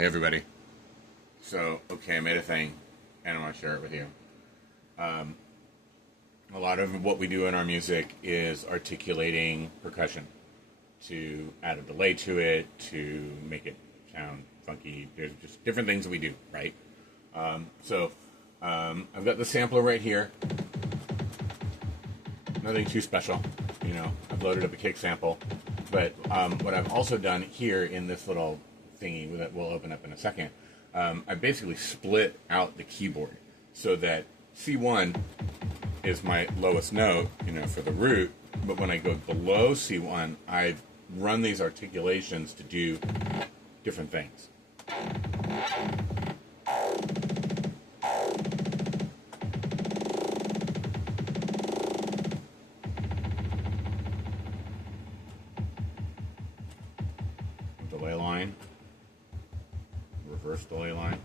Hey everybody. So, okay, I made a thing, and I want to share it with you. A lot of what we do in our music is articulating percussion to add a delay to it, to make it sound funky. There's just different things that we do, right? I've got the sampler right here. Nothing too special, you know. I've loaded up a kick sample. But what I've also done here in this little thingy that we'll open up in a second, I basically split out the keyboard so that C1 is my lowest note, you know, for the root. But when I go below C1, I've run these articulations to do different things. Delay line, reverse delay line.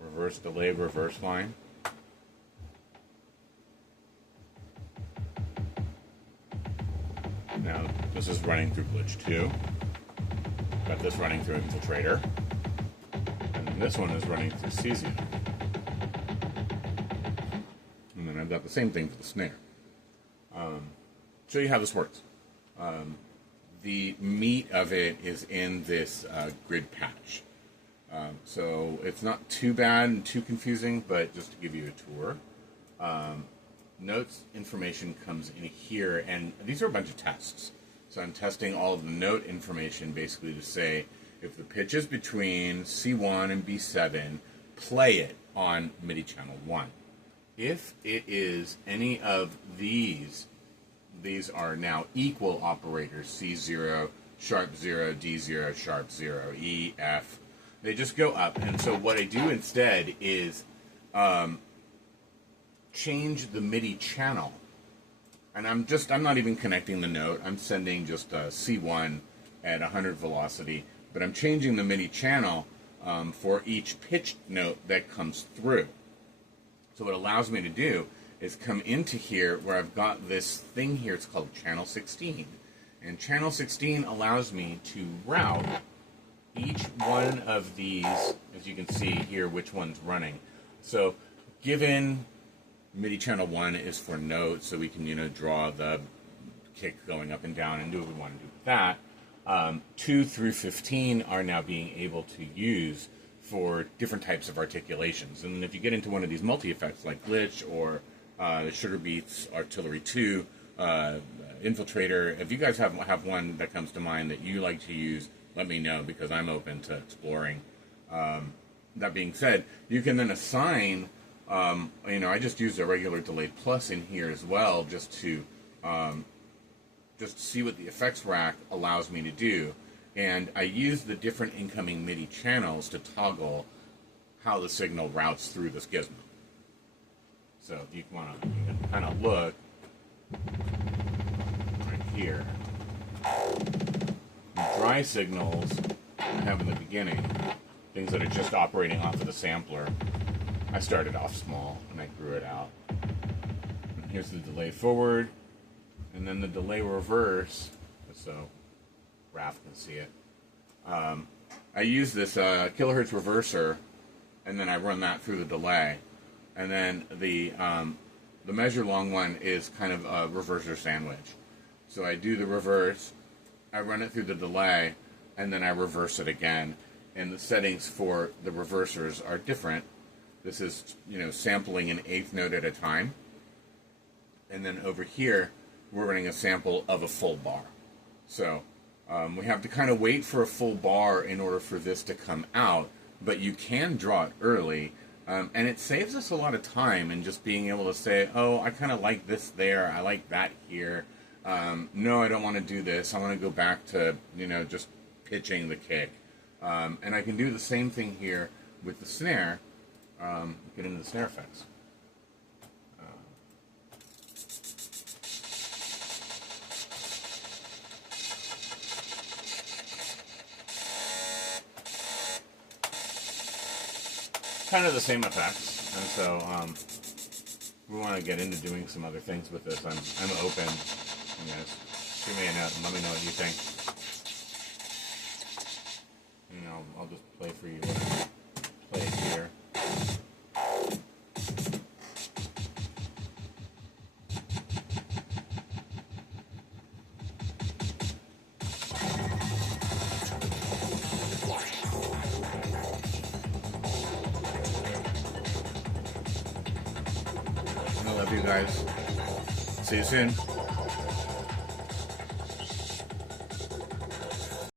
Reverse delay, reverse line. Now, this is running through glitch 2. Got this running through infiltrator. And then this one is running through cesium. And then I've got the same thing for the snare. Show you how this works. The meat of it is in this grid patch. So it's not too bad and too confusing, but just to give you a tour. Notes information comes in here, and these are a bunch of tests. So I'm testing all of the note information basically to say if the pitch is between C1 and B7, play it on MIDI channel 1. If it is any of these are now equal operators, C0, sharp 0, D0, sharp 0, E, F. They just go up. And so what I do instead is change the MIDI channel. And I'm not even connecting the note. I'm sending just a C1 at 100 velocity. But I'm changing the MIDI channel for each pitched note that comes through. So what it allows me to do is come into here where I've got this thing here. It's called channel 16. And channel 16 allows me to route each one of these, as you can see here, which one's running. So given MIDI channel 1 is for notes, so we can, you know, draw the kick going up and down and do what we want to do with that. 2 through 15 are now being able to use for different types of articulations. And if you get into one of these multi-effects like Glitch or the Sugar Beats, Artillery 2, Infiltrator, if you guys have one that comes to mind that you like to use, let me know, because I'm open to exploring. That being said, you can then assign, you know, I just used a regular delayed plus in here as well, just to see what the effects rack allows me to do. And I use the different incoming MIDI channels to toggle how the signal routes through this gizmo. So if you can kind of look right here. Dry signals I have in the beginning, things that are just operating off of the sampler. I started off small and I grew it out. And here's the delay forward, and then the delay reverse, so Raph can see it. I use this kilohertz reverser, and then I run that through the delay. And then the measure long one is kind of a reverser sandwich. So I do the reverse, I run it through the delay, and then I reverse it again. And the settings for the reversers are different. This is, you know, sampling an eighth note at a time. And then over here, we're running a sample of a full bar. So we have to kind of wait for a full bar in order for this to come out, but you can draw it early. And it saves us a lot of time in just being able to say, oh, I kind of like this there, I like that here. No, I don't want to do this. I want to go back to, you know, just pitching the kick. And I can do the same thing here with the snare. Get into the snare effects. Kind of the same effects. And so we want to get into doing some other things with this, I'm open. You guys, shoot me a note and let me know what you think. And I'll just play for you. Play it here. I love you guys. See you soon.